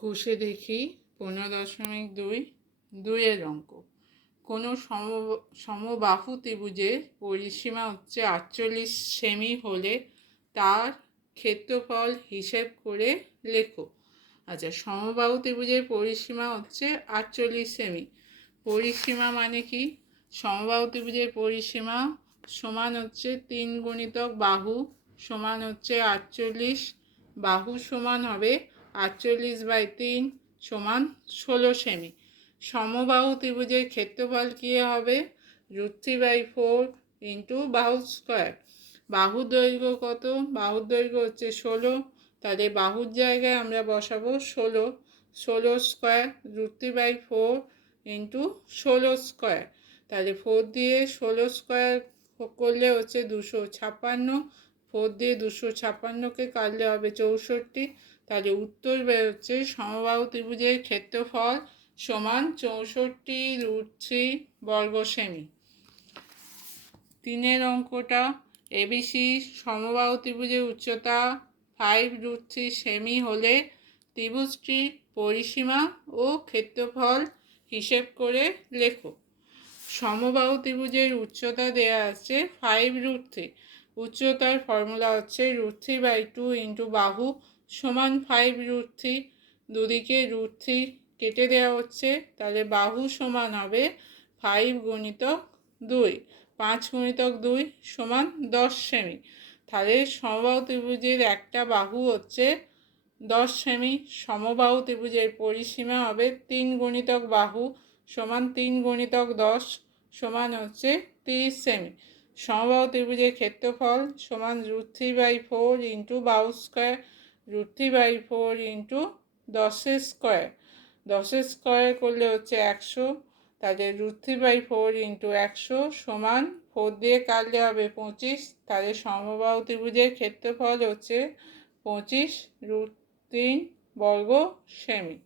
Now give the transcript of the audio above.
কোষে দেখি 15.2 দুইয়ের অঙ্ক। কোনো সমবাহু ত্রিভুজের পরিসীমা হচ্ছে 48 সেমি হলে তার ক্ষেত্রফল হিসেব করে লেখো। আচ্ছা, সমবাহু ত্রিভুজের পরিসীমা হচ্ছে 48 সেমি। পরিসীমা মানে কি? সমবাহু ত্রিভুজের পরিসীমা সমান হচ্ছে 3 গুণিতক বাহু সমান হচ্ছে 48। বাহু সমান হবে 48/3 সমান 16 সেমি। সমবাহু ত্রিভুজের ক্ষেত্রফল কী হবে? √3/4 ইন্টু বাহু স্কোয়ার। বাহুর দৈর্ঘ্য কত? বাহুর দৈর্ঘ্য হচ্ছে 16, তাহলে বাহুর জায়গায় আমরা বসাবো 16 স্কোয়ার √3/4 ইন্টু 16 স্কোয়ার। তাহলে 4 দিয়ে 16 স্কোয়ার করলে হচ্ছে 256, 4 দিয়ে 256কে কাটলে হবে 64। তাহলে উত্তর বেরোচ্ছে সমবাহু ত্রিভুজের ক্ষেত্রফল সমান 64√3 বর্গ সেমি। 3 অঙ্কটা, এবিসি সমবাহু ত্রিভুজের উচ্চতা 5√3 সেমি হলে ত্রিভুজটির পরিসীমা ও ক্ষেত্রফল হিসেব করে লেখো। সমবাহু ত্রিভুজের উচ্চতা দেয়া আছে 5√3। উচ্চতার ফর্মুলা হচ্ছে √3/2 ইন্টু বাহু সমান 5√3। দুদিকে √3 কেটে দেওয়া হচ্ছে, তাহলে বাহু সমান হবে 5 গুণিতক 2, 5 গুণিতক 2 সমান 10 সেমি। তাহলে সমবাহু ত্রিভুজের একটা বাহু হচ্ছে 10 সেমি। সমবাহু ত্রিভুজের পরিসীমা হবে 3 গুণিতক বাহু সমান 3 গুণিতক 10 সমান হচ্ছে 30 সেমি। সমবাহু ত্রিভুজের ক্ষেত্রফল সমান √3/4 ইন্টু বাহু স্কোয়ার, √3/4 ইন্টু 10 স্কোয়ার। 10 স্কোয়ার করলে হচ্ছে 100, তাহলে √3/4 ইন্টু 100 সমান 4 দিয়ে কাটলে হবে 25। তাহলে সমবাহু ত্রিভুজের ক্ষেত্রফল হচ্ছে 25√3 বর্গ সেমি।